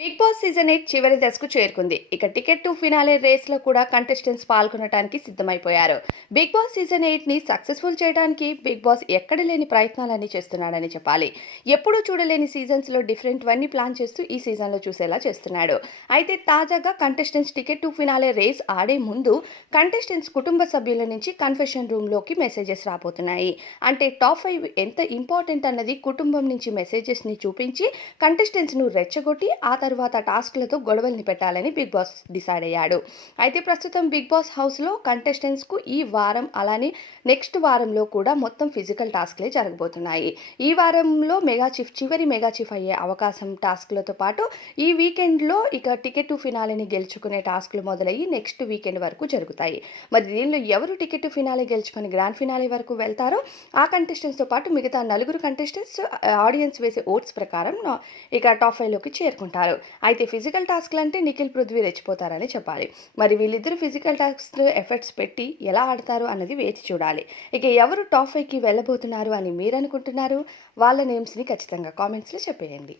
Big Boss season eight చివరి దశకు చేరుకుంది. ఇక టికెట్ టు ఫినాలే రేస్లో కూడా కంటెస్టెంట్స్ పాల్గొనడానికి సిద్ధమైపోయారు. బిగ్ బాస్ సీజన్ ఎయిట్ని సక్సెస్ఫుల్ చేయడానికి బిగ్ బాస్ ఎక్కడ లేని ప్రయత్నాలన్నీ చేస్తున్నాడని చెప్పాలి. ఎప్పుడూ చూడలేని సీజన్స్లో డిఫరెంట్వన్నీ ప్లాన్ చేస్తూ ఈ సీజన్లో చూసేలా చేస్తున్నాడు. అయితే తాజాగా contestants ticket to finale race ఆడే ముందు కంటెస్టెంట్స్ కుటుంబ సభ్యుల నుంచి కన్ఫెషన్ రూమ్లోకి మెసేజెస్ రాబోతున్నాయి. అంటే టాప్ ఫైవ్ ఎంత ఇంపార్టెంట్ అన్నది కుటుంబం నుంచి మెసేజెస్ని చూపించి కంటెస్టెంట్స్ను రెచ్చగొట్టి ఆ తర్వాత టాస్క్లతో గొడవల్ని పెట్టాలని బిగ్ బాస్ డిసైడ్ అయ్యాడు. అయితే ప్రస్తుతం బిగ్ బాస్ హౌస్లో కంటెస్టెంట్స్కు ఈ వారం అలానే నెక్స్ట్ వారంలో కూడా మొత్తం ఫిజికల్ టాస్క్లే జరగబోతున్నాయి. ఈ వారంలో మెగా చీఫ్ చివరి మెగా చీఫ్ అయ్యే అవకాశం టాస్క్లతో పాటు ఈ వీకెండ్లో ఇక టికెట్ టు ఫినాలని గెలుచుకునే టాస్క్లు మొదలయ్యి నెక్స్ట్ వీకెండ్ వరకు జరుగుతాయి. మరి దీనిలో ఎవరు టికెట్ టు ఫినాలే గెలుచుకొని గ్రాండ్ ఫినాలే వరకు వెళ్తారో ఆ కంటెస్టెంట్స్తో పాటు మిగతా నలుగురు కంటెస్టెంట్స్ ఆడియన్స్ వేసే ఓట్స్ ప్రకారం ఇక టాప్ ఫైవ్లోకి చేరుకుంటారు. అయితే ఫిజికల్ టాస్క్లు అంటే నిఖిల్ పృథ్వీ రెచ్చిపోతారని చెప్పాలి. మరి వీళ్ళిద్దరు ఫిజికల్ టాస్క్ ఎఫర్ట్స్ పెట్టి ఎలా ఆడతారు అన్నది వేచి చూడాలి. ఇక ఎవరు టాప్ ఫైవ్కి వెళ్ళబోతున్నారు అని మీరు అనుకుంటున్నారు వాళ్ళ నేమ్స్ని ఖచ్చితంగా కామెంట్స్లో చెప్పేయండి.